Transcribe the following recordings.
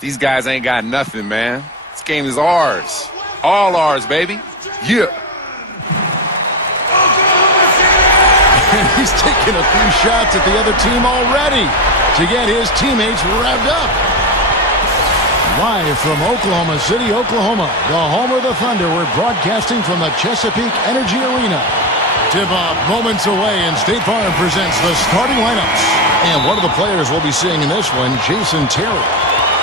These guys ain't got nothing, man. This game is ours. All ours, baby. Yeah. And he's taking a few shots at the other team already to get his teammates revved up. Live from Oklahoma City, Oklahoma, the home of the Thunder, we're broadcasting from the Chesapeake Energy Arena. Tip-off moments away, and State Farm presents the starting lineups. And one of the players we'll be seeing in this one, Jason Terry.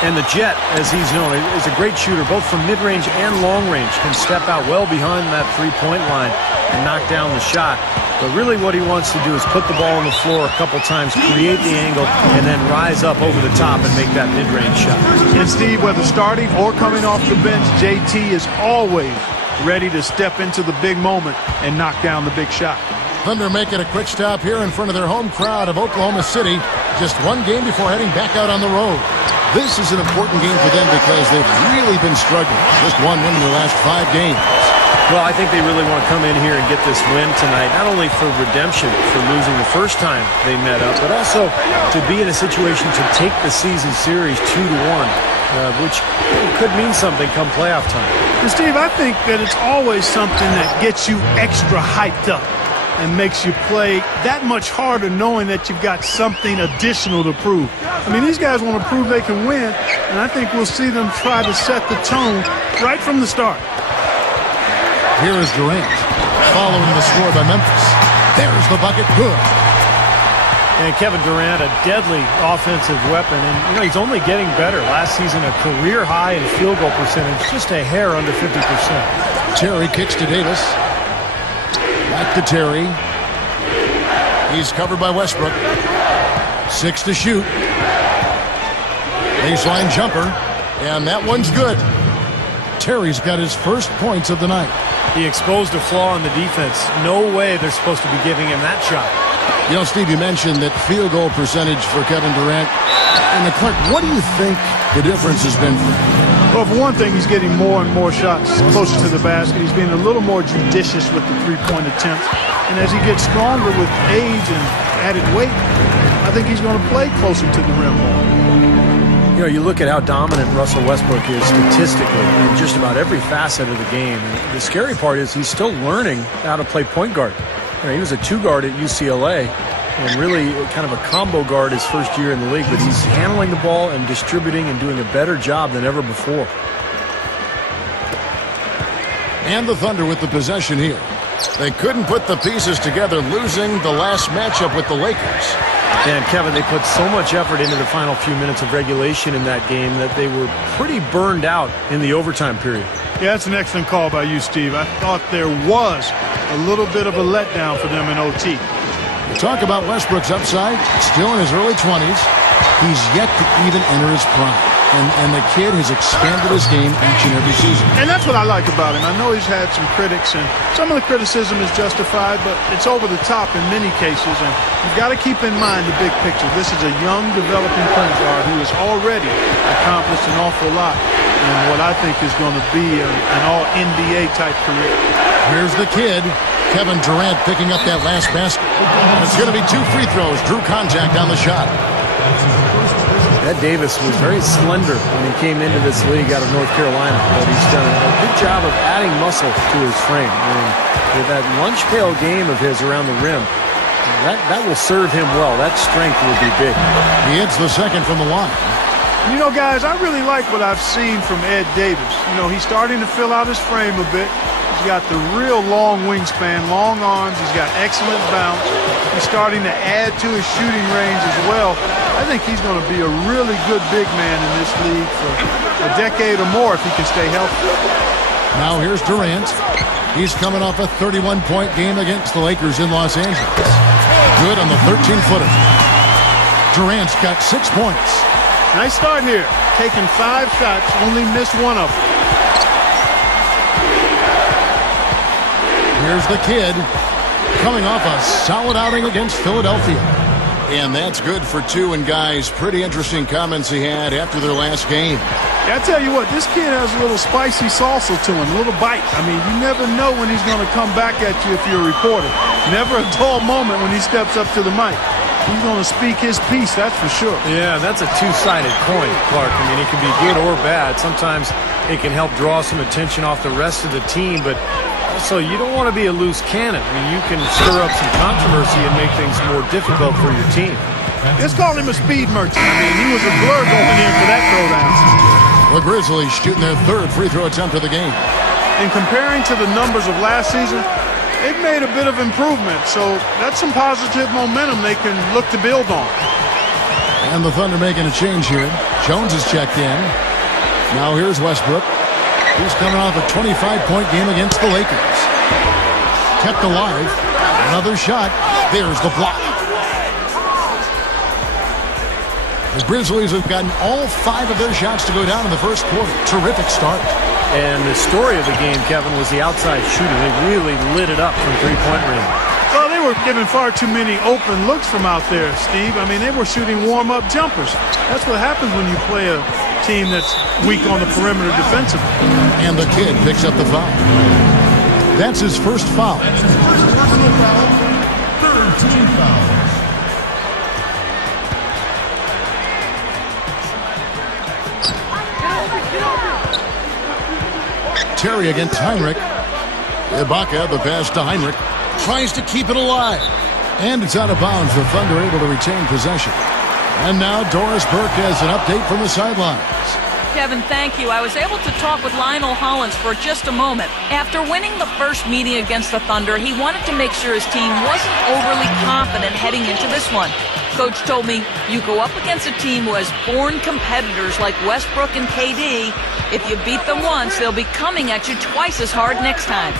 And the Jet, as he's known, is a great shooter, both from mid-range and long-range. Can step out well behind that three-point line and knock down the shot. But really what he wants to do is put the ball on the floor a couple times, create the angle, and then rise up over the top and make that mid-range shot. And Steve, whether starting or coming off the bench, JT is always ready to step into the big moment and knock down the big shot. Thunder making a quick stop here in front of their home crowd of Oklahoma City. Just one game before heading back out on the road. This is an important game for them because they've really been struggling. Just one win in their last 5 games. Well, I think they really want to come in here and get this win tonight, not only for redemption for losing the first time they met up, but also to be in a situation to take the season series 2-1, which could mean something come playoff time. And Steve, I think that it's always something that gets you extra hyped up and makes you play that much harder knowing that you've got something additional to prove. I mean, these guys want to prove they can win, and I think we'll see them try to set the tone right from the start. Here is Durant, following the score by Memphis. There's the bucket, good. And Kevin Durant, a deadly offensive weapon, and you know he's only getting better. Last season, a career high in field goal percentage, just a hair under 50%. Terry kicks to Davis. Back to Terry. He's covered by Westbrook. 6 to shoot. Baseline jumper, and that one's good. Terry's got his first points of the night. He exposed a flaw in the defense. No way they're supposed to be giving him that shot. You know, Steve, you mentioned that field goal percentage for Kevin Durant. And Clark, what do you think the difference has been for him? Well, for one thing, he's getting more and more shots closer to the basket. He's being a little more judicious with the three-point attempts. And as he gets stronger with age and added weight, I think he's going to play closer to the rim more. You know, you look at how dominant Russell Westbrook is statistically in just about every facet of the game. And the scary part is he's still learning how to play point guard. You know, he was a 2-guard at UCLA and really kind of a combo guard his first year in the league, but he's handling the ball and distributing and doing a better job than ever before. And the Thunder with the possession here. They couldn't put the pieces together, losing the last matchup with the Lakers. And Kevin, they put so much effort into the final few minutes of regulation in that game that they were pretty burned out in the overtime period. Yeah, that's an excellent call by you, Steve. I thought there was a little bit of a letdown for them in OT. Talk about Westbrook's upside. Still in his early 20s. He's yet to even enter his prime. And the kid has expanded his game each and every season. And that's what I like about him. I know he's had some critics, and some of the criticism is justified, but it's over the top in many cases. And you've got to keep in mind the big picture. This is a young, developing point guard who has already accomplished an awful lot in what I think is going to be an all-NBA type career. Here's the kid. Kevin Durant picking up that last basket. It's going to be 2 free throws. Drew contact on the shot. Ed Davis was very slender when he came into this league out of North Carolina, but he's done a good job of adding muscle to his frame. And with that lunch pail game of his around the rim, that will serve him well. That strength will be big. He hits the second from the line. You know, guys, I really like what I've seen from Ed Davis. You know, he's starting to fill out his frame a bit. He's got the real long wingspan, long arms. He's got excellent bounce. He's starting to add to his shooting range as well. I think he's going to be a really good big man in this league for a decade or more if he can stay healthy. Now here's Durant. He's coming off a 31-point game against the Lakers in Los Angeles. Good on the 13-footer. Durant's got 6 points. Nice start here. Taking 5 shots, only missed 1 of them. Here's the kid coming off a solid outing against Philadelphia. And that's good for 2. And guys, pretty interesting comments he had after their last game. Yeah, I tell you what, this kid has a little spicy salsa to him, a little bite. I mean, you never know when he's going to come back at you if you're a reporter. Never a dull moment when he steps up to the mic. He's going to speak his piece, that's for sure. Yeah, that's a two-sided coin, Clark. I mean, it can be good or bad. Sometimes it can help draw some attention off the rest of the team, but also you don't want to be a loose cannon. I mean, you can stir up some controversy and make things more difficult for your team. Let's call him a speed merchant. I mean, he was a blur going in for that throwdown. The Grizzlies shooting their third free throw attempt of the game. And comparing to the numbers of last season, they've made a bit of improvement. So that's some positive momentum they can look to build on. And the Thunder making a change here. Jones is checked in. Now here's Westbrook. He's coming off a 25-point game against the Lakers. Kept alive. Another shot. There's the block. The Grizzlies have gotten all 5 of their shots to go down in the first quarter. Terrific start. And the story of the game, Kevin, was the outside shooting. They really lit it up from three-point range. Well, they were giving far too many open looks from out there, Steve. I mean, they were shooting warm-up jumpers. That's what happens when you play a team that's weak on the perimeter defensively. And the Kid picks up the foul. That's his first foul. Third team foul. Terry against Heinrich. Ibaka, the pass to Heinrich. Tries to keep it alive. And it's out of bounds. The Thunder able to retain possession. And now Doris Burke has an update from the sidelines. Kevin, thank you. I was able to talk with Lionel Hollins for just a moment. After winning the first meeting against the Thunder, he wanted to make sure his team wasn't overly confident heading into this one. Coach told me, you go up against a team who has born competitors like Westbrook and KD. If you beat them once, they'll be coming at you twice as hard next time.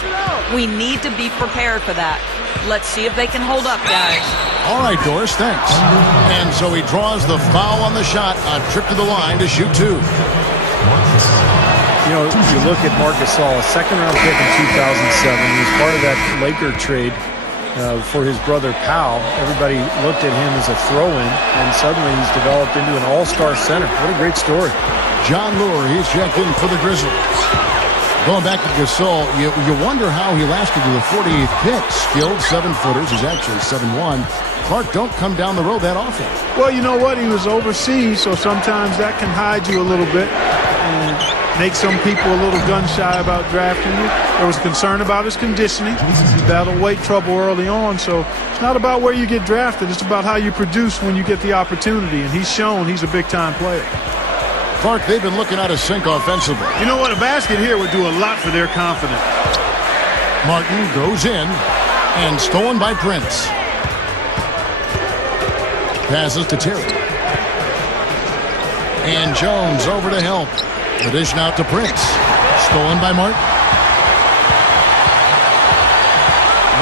We need to be prepared for that. Let's see if they can hold up, guys. All right, Doris, thanks. And so he draws the foul on the shot. A trip to the line to shoot 2. You know, you look at Marc Gasol, a second-round pick in 2007. He was part of that Laker trade for his brother Powell. Everybody looked at him as a throw-in, and suddenly he's developed into an all-star center. What a great story. John Lure, he's checked in for the Grizzlies. Going back to Gasol, you wonder how he lasted to the 48th pick. Skilled 7-footers. He's actually 7'1". Clark, don't come down the road that often. Well, you know what? He was overseas, so sometimes that can hide you a little bit and make some people a little gun-shy about drafting you. There was concern about his conditioning. He battled weight trouble early on, so it's not about where you get drafted. It's about how you produce when you get the opportunity, and he's shown he's a big-time player. Clark, they've been looking out of sync offensively. You know what? A basket here would do a lot for their confidence. Martin goes in, and stolen by Prince. Passes to Terry. And Jones over to help. The dish out to Prince. Stolen by Martin.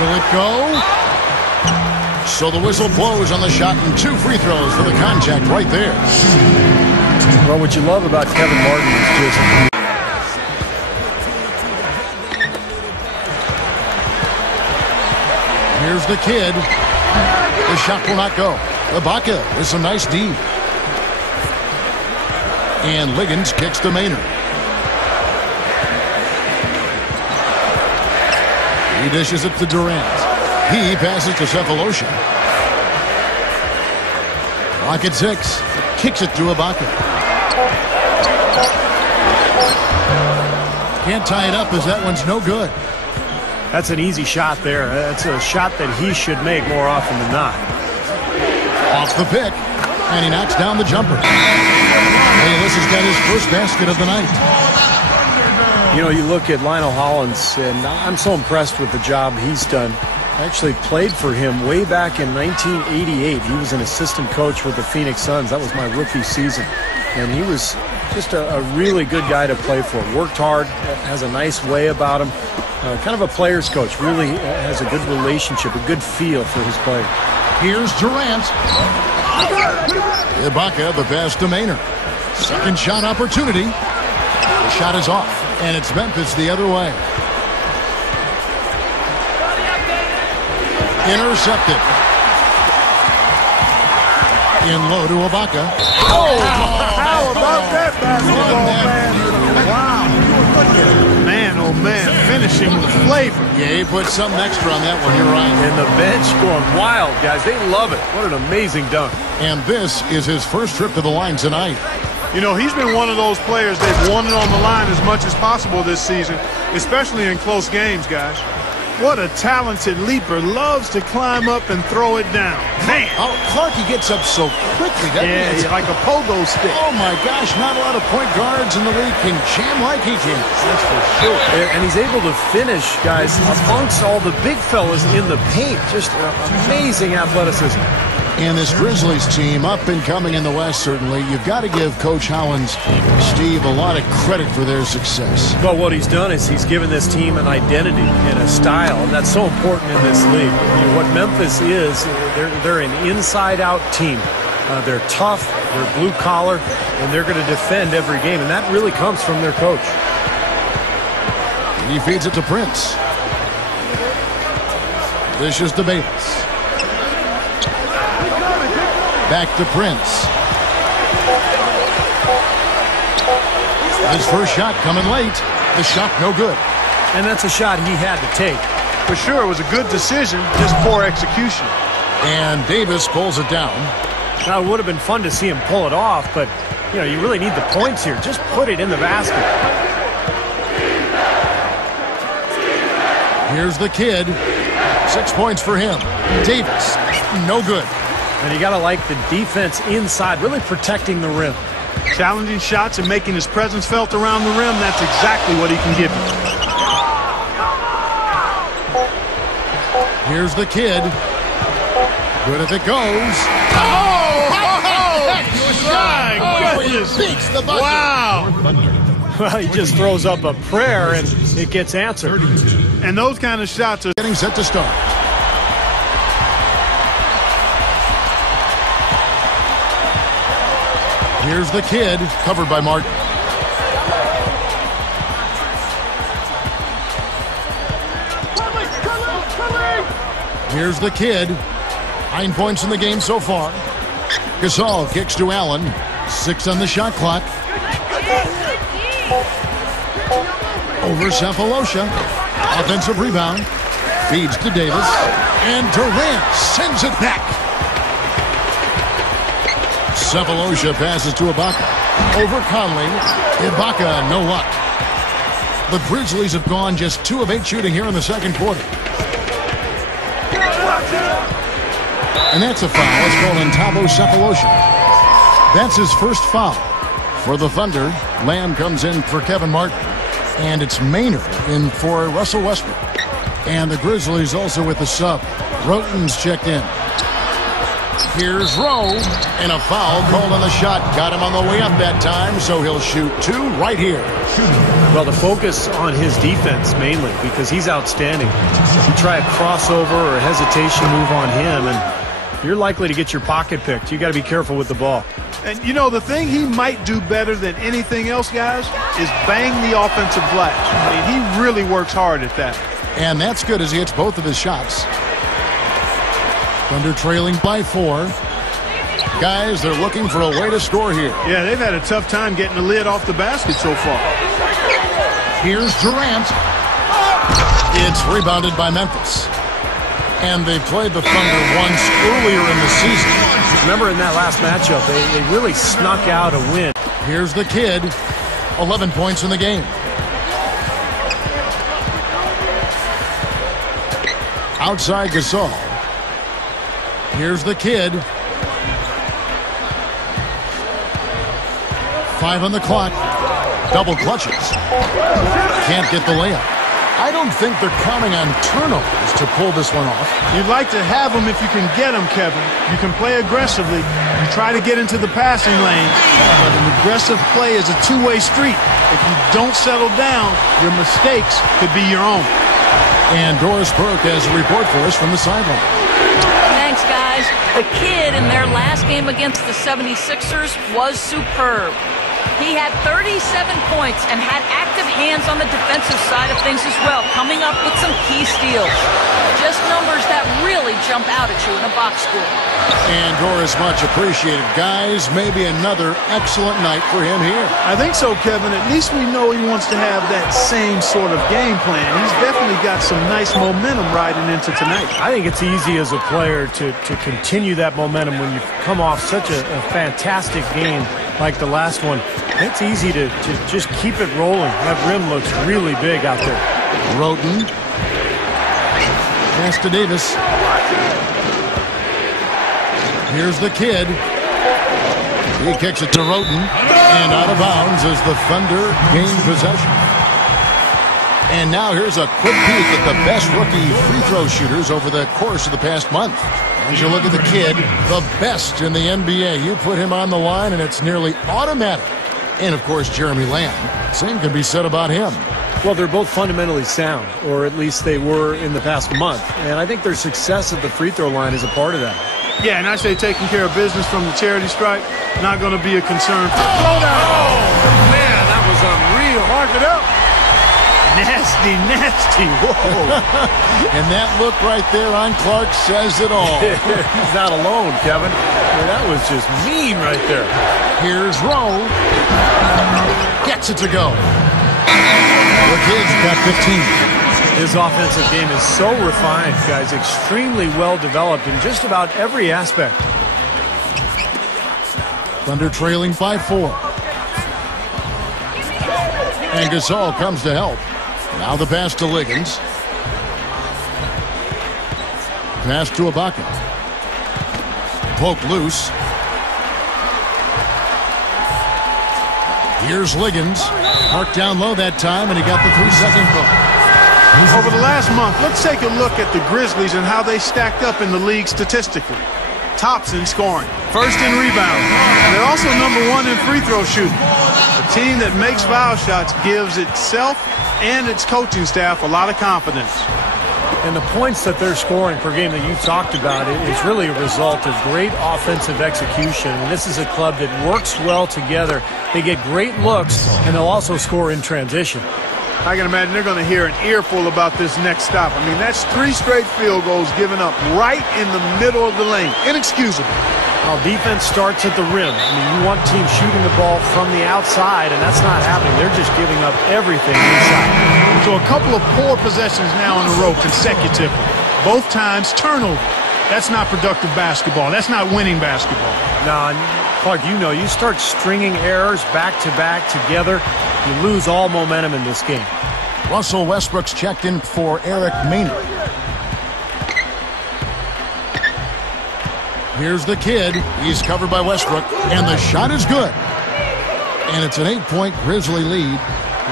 Will it go? So the whistle blows on the shot and 2 free throws for the contact right there. Well, what you love about Kevin Martin is just... Here's the Kid. The shot will not go. Ibaka with some nice D. And Liggins kicks to Maynard. He dishes it to Durant. He passes to Cephalosha. Clock at 6. Kicks it to Ibaka. Can't tie it up as that one's no good. That's an easy shot there. That's a shot that he should make more often than not. Off the pick, and he knocks down the jumper. Bayless has got his first basket of the night. You know, you look at Lionel Hollins, and I'm so impressed with the job he's done. I actually played for him way back in 1988. He was an assistant coach with the Phoenix Suns. That was my rookie season. And he was just a really good guy to play for. Worked hard, has a nice way about him. Kind of a player's coach. Really has a good relationship, a good feel for his players. Here's Durant. Ibaka, the pass to Maynard. Second shot opportunity. The shot is off, and it's Memphis the other way. Intercepted. In low to Ibaka. Oh, how about that basketball, man? Wow. Man, oh, man. finishing with flavor. Yeah, he put something extra on that one. You're right. And the bench going wild, guys. They love it. What an amazing dunk. And this is his first trip to the line tonight. You know, he's been one of those players they've wanted on the line as much as possible this season, especially in close games, guys. What a talented leaper. Loves to climb up and throw it down. Man! Oh, Clark, he gets up so quickly. Yeah, he's like a pogo stick. Oh, my gosh, not a lot of point guards in the league can jam like he can. That's for sure. And he's able to finish, guys, amongst all the big fellas in the paint. Just amazing athleticism. And this Grizzlies team, up and coming in the West, certainly. You've got to give Coach Hollins, Steve, a lot of credit for their success. But what he's done is he's given this team an identity and a style, and that's so important in this league. You know, what Memphis is, they're an inside-out team. They're tough, they're blue-collar, and they're going to defend every game, and that really comes from their coach. He feeds it to Prince. Dishes to Bayless. Back to Prince. His first shot coming late. The shot no good. And that's a shot he had to take. For sure, it was a good decision, just poor execution. And Davis pulls it down. Now, it would have been fun to see him pull it off, but, you know, you really need the points here. Just put it in the basket. Here's the kid. 6 points for him. Davis, no good. And you got to like the defense inside, really protecting the rim. Challenging shots and making his presence felt around the rim, that's exactly what he can give you. Here's the kid. Good if it goes. My goodness. Beats the buzzer. Wow. Well, he just throws up a prayer and it gets answered. And those kind of shots are Getting set to start. Here's the kid, covered by Martin. Here's the kid. 9 points in the game so far. Gasol kicks to Allen. 6 on the shot clock. Over Cephalosha. Offensive rebound. Feeds to Davis. And Durant sends it back. Cephalosha passes to Ibaka. Over Conley. Ibaka, no luck. The Grizzlies have gone just 2 of 8 shooting here in the second quarter. And that's a foul. It's called Ntabo Cephalosha. That's his first foul. For the Thunder, Lamb comes in for Kevin Martin. And it's Maynard in for Russell Westbrook. And the Grizzlies also with the sub. Roten's checked in. Here's Rowe, and a foul called on the shot. Got him on the way up that time, so he'll shoot 2 right here. Well, the focus on his defense mainly because he's outstanding. If you try a crossover or a hesitation move on him, and you're likely to get your pocket picked. You got to be careful with the ball. And, you know, the thing he might do better than anything else, guys, is bang the offensive glass. I mean, he really works hard at that. And that's good as he hits both of his shots. Thunder trailing by 4. Guys, they're looking for a way to score here. Yeah, they've had a tough time getting the lid off the basket so far. Here's Durant. It's rebounded by Memphis. And they played the Thunder once earlier in the season. Remember in that last matchup, they really snuck out a win. Here's the kid. 11 points in the game. Outside Gasol. Here's the kid. 5 on the clock. Double clutches. Can't get the layup. I don't think they're counting on turnovers to pull this one off. You'd like to have them if you can get them, Kevin. You can play aggressively. You try to get into the passing lane. But an aggressive play is a two-way street. If you don't settle down, your mistakes could be your own. And Doris Burke has a report for us from the sideline. Thanks, guys. The kid in their last game against the 76ers was superb. He had 37 points and had active hands on the defensive side of things as well, coming up with some key steals. Just numbers that really jump out at you in a box score. And Doris, much appreciated. Guys, maybe another excellent night for him here. I think so, Kevin. At least we know he wants to have that same sort of game plan. He's definitely got some nice momentum riding into tonight. I think it's easy as a player to continue that momentum when you come off such a fantastic game like the last one. It's easy to just keep it rolling. That rim looks really big out there. Roten. Pass to Davis. Here's the Kid. He kicks it to Roten. And out of bounds as the Thunder gain possession. And now here's a quick peek at the best rookie free throw shooters over the course of the past month. As you look at the Kid, the best in the NBA. You put him on the line and it's nearly automatic. And of course, Jeremy Lamb. Same can be said about him. Well, they're both fundamentally sound, or at least they were in the past month. And I think their success at the free throw line is a part of that. Yeah, and I say taking care of business from the charity stripe, not going to be a concern. Throw down. Oh, man, that was unreal. Mark it up. Nasty, nasty. Whoa. And that look right there on Clark says it all. He's not alone, Kevin. That was just mean right there. Here's Rowe. Gets it to go. The Kid's got 15. His offensive game is so refined, guys. Extremely well developed in just about every aspect. Thunder trailing 5-4. And Gasol comes to help. Now the pass to Liggins. Pass to Ibaka. Poke loose. Here's Liggins. Marked down low that time, and he got the 3-second goal. Over the last month, let's take a look at the Grizzlies and how they stacked up in the league statistically. Tops in scoring, first in rebounding. They're also #1 in free throw shooting. A team that makes foul shots gives itself and its coaching staff a lot of confidence. And the points that they're scoring per game that you talked about is really a result of great offensive execution. And this is a club that works well together. They get great looks, and they'll also score in transition. I can imagine they're going to hear an earful about this next stop. I mean, that's 3 straight field goals given up right in the middle of the lane. Inexcusable. Well, defense starts at the rim. I mean, you want teams shooting the ball from the outside, and that's not happening. They're just giving up everything inside. So a couple of poor possessions now in a row consecutively. Both times turnover. That's not productive basketball. That's not winning basketball. No, Clark, you know, you start stringing errors back-to-back together, you lose all momentum in this game. Russell Westbrook's checked in for Eric Maynard. Here's the Kid. He's covered by Westbrook, and the shot is good. And it's an 8-point Grizzly lead.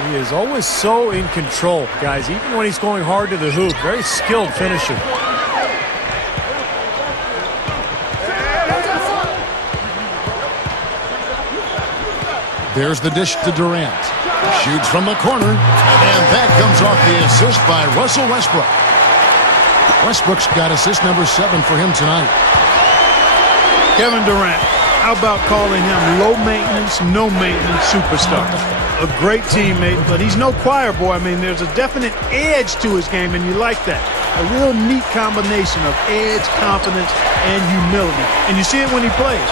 He is always so in control, guys, even when he's going hard to the hoop. Very skilled finisher. There's the dish to Durant. Shoots from the corner, and that comes off the assist by Russell Westbrook. Westbrook's got assist number 7 for him tonight. Kevin Durant, how about calling him low-maintenance, no-maintenance superstar? A great teammate, but he's no choir boy. I mean, there's a definite edge to his game, and you like that. A real neat combination of edge, confidence, and humility. And you see it when he plays.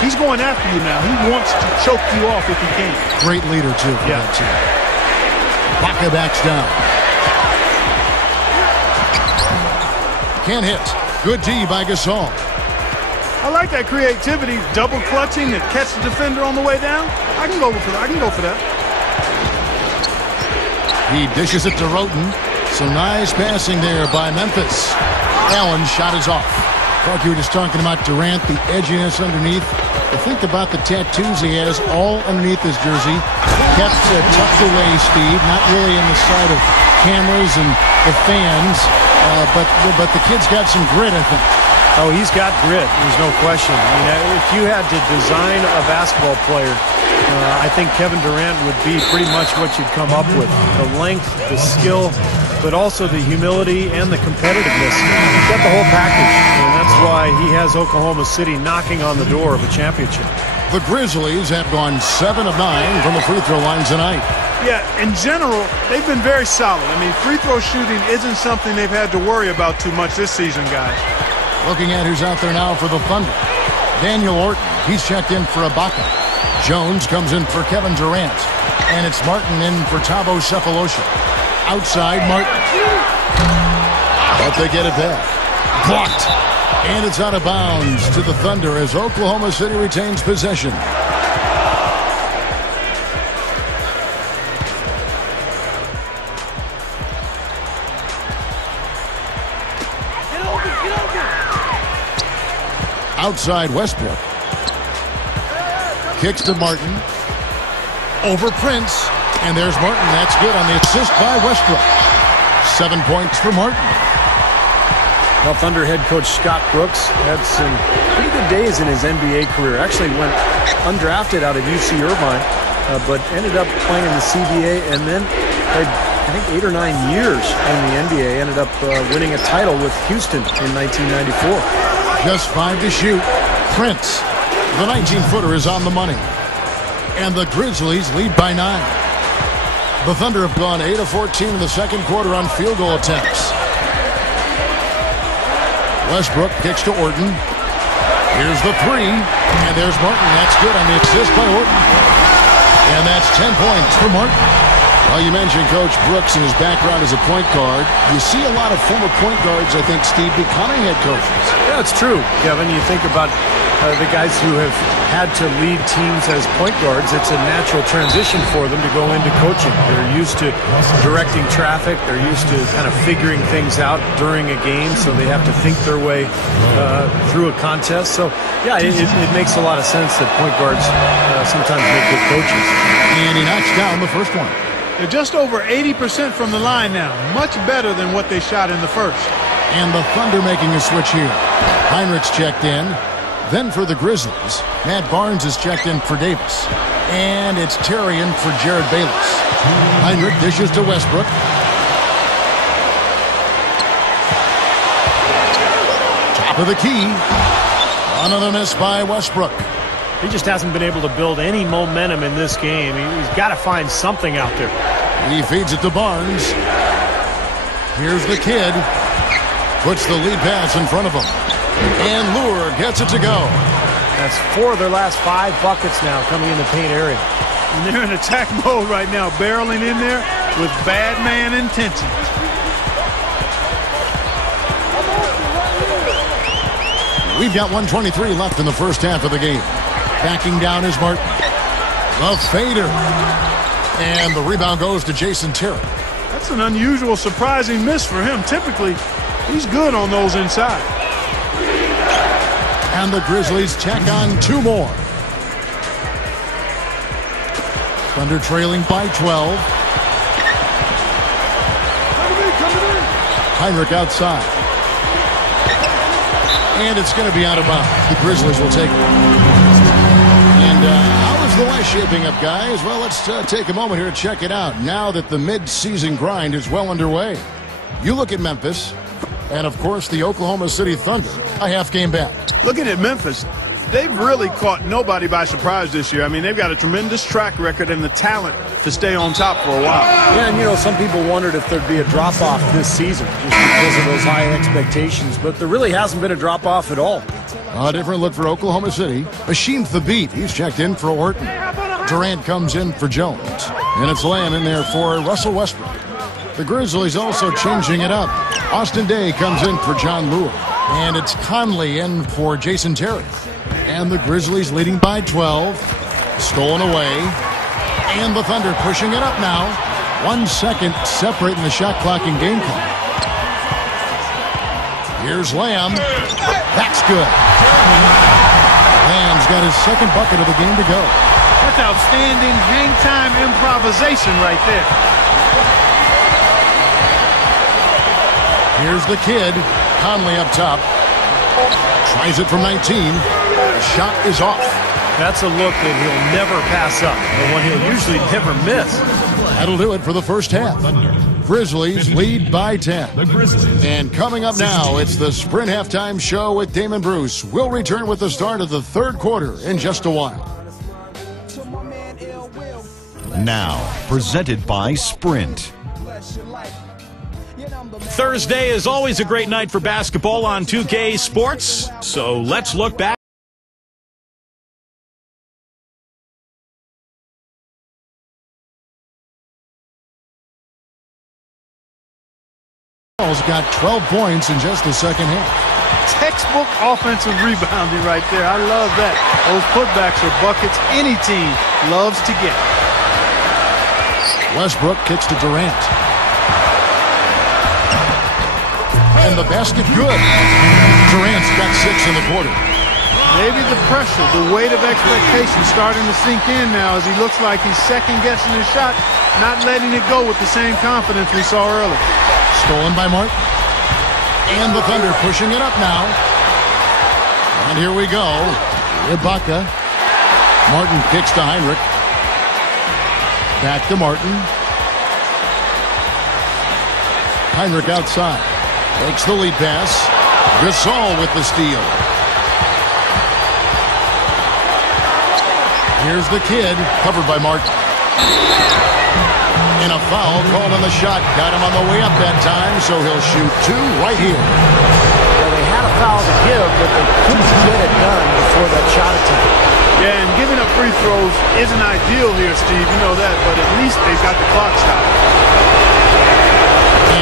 He's going after you now. He wants to choke you off if he can. Great leader, too, for that team. Ibaka backs down. Can't hit. Good D by Gasol. I like that creativity, double clutching and catch the defender on the way down. I can go for that. I can go for that. He dishes it to Roten. Some nice passing there by Memphis. Allen's shot is off. Clark, you were just talking about Durant, the edginess underneath. But think about the tattoos he has all underneath his jersey. Kept tucked away, Steve. Not really in the sight of cameras and the fans. But the kid's got some grit, I think. Oh, he's got grit. There's no question. I mean, if you had to design a basketball player, I think Kevin Durant would be pretty much what you'd come up with. The length, the skill, but also the humility and the competitiveness. He's got the whole package, and that's why he has Oklahoma City knocking on the door of a championship. The Grizzlies have gone 7 of 9 from the free throw line tonight. Yeah, in general, they've been very solid. I mean, free throw shooting isn't something they've had to worry about too much this season, guys. Looking at who's out there now for the Thunder. Daniel Orton, he's checked in for Ibaka. Jones comes in for Kevin Durant. And it's Martin in for Thabo Sefolosha. Outside, Martin. But they get it back. Blocked. And it's out of bounds to the Thunder as Oklahoma City retains possession. Outside Westbrook. Kicks to Martin. Over Prince. And there's Martin. That's good on the assist by Westbrook. 7 points for Martin. Well, Thunder head coach Scott Brooks had some pretty good days in his NBA career. Actually went undrafted out of UC Irvine, but ended up playing in the CBA and then played, I think, 8 or 9 years in the NBA. Ended up winning a title with Houston in 1994. Just 5 to shoot. Prince. The 19-footer is on the money. And the Grizzlies lead by 9. The Thunder have gone 8 of 14 in the second quarter on field goal attempts. Westbrook kicks to Orton. Here's the 3. And there's Martin. That's good on the assist by Orton. And that's 10 points for Martin. Well, you mentioned Coach Brooks and his background as a point guard. You see a lot of former point guards, I think, Steve, becoming head coaches. Yeah, it's true, Kevin. You think about the guys who have had to lead teams as point guards. It's a natural transition for them to go into coaching. They're used to directing traffic. They're used to kind of figuring things out during a game, so they have to think their way through a contest. So, yeah, it makes a lot of sense that point guards sometimes make good coaches. And he knocks down the first one. They're just over 80% from the line now. Much better than what they shot in the first. And the Thunder making a switch here. Heinrich's checked in. Then for the Grizzlies, Matt Barnes is checked in for Davis. And it's Terry in for Jared Bayless. Heinrich dishes to Westbrook. Top of the key. Another miss by Westbrook. He just hasn't been able to build any momentum in this game. He's got to find something out there. He feeds it to Barnes. Here's the Kid. Puts the lead pass in front of him. And Lure gets it to go. That's 4 of their last 5 buckets now coming in the paint area. And they're in attack mode right now, barreling in there with bad man intentions. We've got 1:23 left in the first half of the game. Backing down is Martin. The fader. And the rebound goes to Jason Terry. That's an unusual, surprising miss for him. Typically, he's good on those inside. And the Grizzlies tack on 2 more. Thunder trailing by 12. Heinrich outside. And it's going to be out of bounds. The Grizzlies will take it. And how is the West shaping up, guys? Well, let's take a moment here to check it out now that the mid-season grind is well underway. You look at Memphis, and, of course, the Oklahoma City Thunder, a half game back. Looking at Memphis, they've really caught nobody by surprise this year. I mean, they've got a tremendous track record and the talent to stay on top for a while. Yeah, and, you know, some people wondered if there'd be a drop-off this season just because of those high expectations, but there really hasn't been a drop-off at all. A different look for Oklahoma City. Asheem Thabit, he's checked in for Orton. Durant comes in for Jones. And it's Lamb in there for Russell Westbrook. The Grizzlies also changing it up. Austin Day comes in for John Lure. And it's Conley in for Jason Terry. And the Grizzlies leading by 12. Stolen away. And the Thunder pushing it up now. 1 second separating the shot clock and game clock. Here's Lamb. That's good. Lamb's got his second bucket of the game to go. That's outstanding hang-time improvisation right there. Here's the Kid. Conley up top. Tries it from 19. The shot is off. That's a look that he'll never pass up, the one he'll usually never miss. That'll do it for the first half. Grizzlies lead by 10. And coming up now, it's the Sprint Halftime Show with Damon Bruce. We'll return with the start of the third quarter in just a while. Now, presented by Sprint. Thursday is always a great night for basketball on 2K Sports, so let's look back. Got 12 points in just the second half. Textbook offensive rebounding right there. I love that. Those putbacks are buckets any team loves to get. Westbrook kicks to Durant. And the basket good. Durant's got 6 in the quarter. Maybe the pressure, the weight of expectation starting to sink in now as he looks like he's second-guessing his shot, not letting it go with the same confidence we saw earlier. Stolen by Martin. And the Thunder pushing it up now. And here we go. Ibaka. Martin kicks to Heinrich. Back to Martin. Heinrich outside. Takes the lead pass. Gasol with the steal. Here's the Kid, covered by Martin. And a foul called on the shot. Got him on the way up that time, so he'll shoot 2 right here. Well, they had a foul to give, but they couldn't get it done before that shot attempt. Yeah, and giving up free throws isn't ideal here, Steve. You know that, but at least they've got the clock stopped.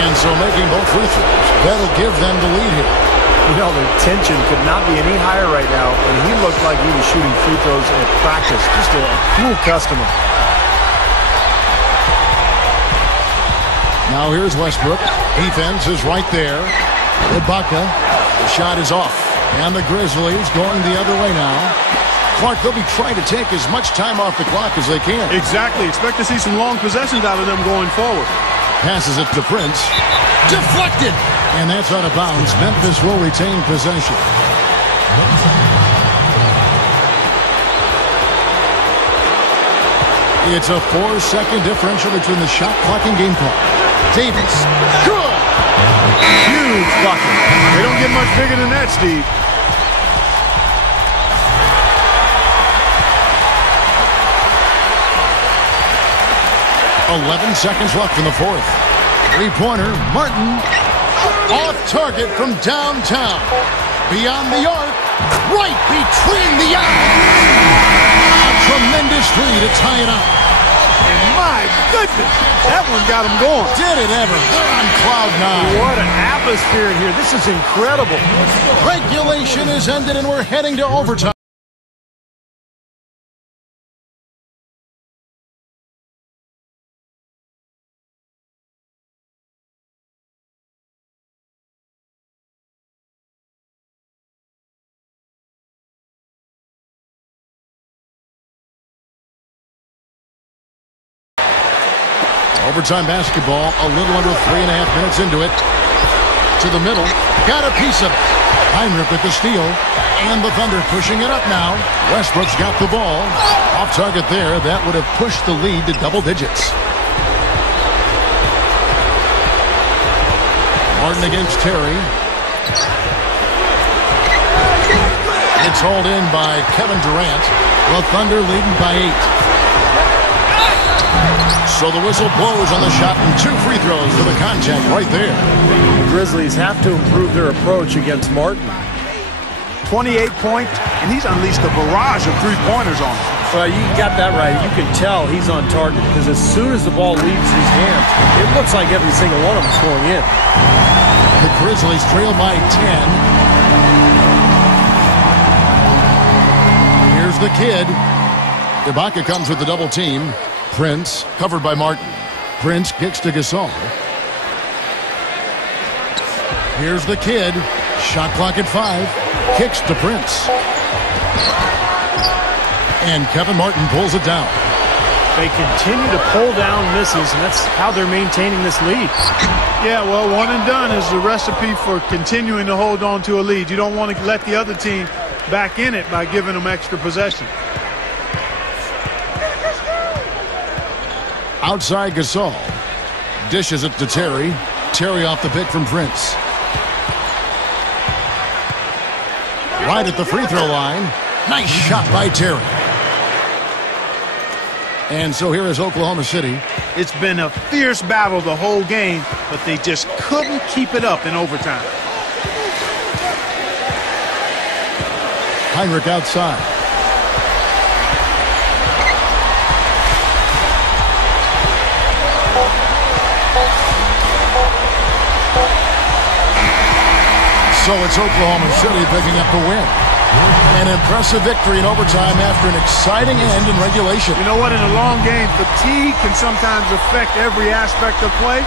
And so making both free throws, that'll give them the lead here. You know, the tension could not be any higher right now, and he looked like he was shooting free throws at practice. Just a cool customer. Now here's Westbrook. Defense is right there. Ibaka. The shot is off. And the Grizzlies going the other way now. Clark, they'll be trying to take as much time off the clock as they can. Exactly. Expect to see some long possessions out of them going forward. Passes it to Prince. Deflected! And that's out of bounds. Memphis will retain possession. It's a 4-second differential between the shot clock and game clock. Davis. Good! Huge bucket. They don't get much bigger than that, Steve. .11 seconds left in the fourth. Three-pointer, Martin. Off target from downtown. Beyond the arc. Right between the eyes. A tremendous three to tie it up. My goodness, that one got him going. Did it ever? They're on cloud 9. What an atmosphere here. This is incredible. Regulation is ended and we're heading to overtime. Overtime basketball, a little under 3.5 minutes into it. To the middle, got a piece of it. Heinrich with the steal, and the Thunder pushing it up now. Westbrook's got the ball. Off target there, that would have pushed the lead to double digits. Martin against Terry. It's hauled in by Kevin Durant. The Thunder leading by 8. So the whistle blows on the shot and 2 free throws for the contact right there. The Grizzlies have to improve their approach against Martin. 28 points, and he's unleashed a barrage of three-pointers on him. Well, you got that right. You can tell he's on target because as soon as the ball leaves his hands, it looks like every single one of them is going in. The Grizzlies trail by 10. Here's the Kid. Ibaka comes with the double team. Prince, covered by Martin. Prince kicks to Gasol. Here's the Kid. Shot clock at 5. Kicks to Prince. And Kevin Martin pulls it down. They continue to pull down misses, and that's how they're maintaining this lead. Yeah, well, one and done is the recipe for continuing to hold on to a lead. You don't want to let the other team back in it by giving them extra possession. Outside Gasol. Dishes it to Terry. Terry off the pick from Prince. Right at the free throw line. Nice shot by Terry. And so here is Oklahoma City. It's been a fierce battle the whole game, but they just couldn't keep it up in overtime. Heinrich outside. So it's Oklahoma City picking up the win. An impressive victory in overtime after an exciting end in regulation. You know what? In a long game, fatigue can sometimes affect every aspect of play.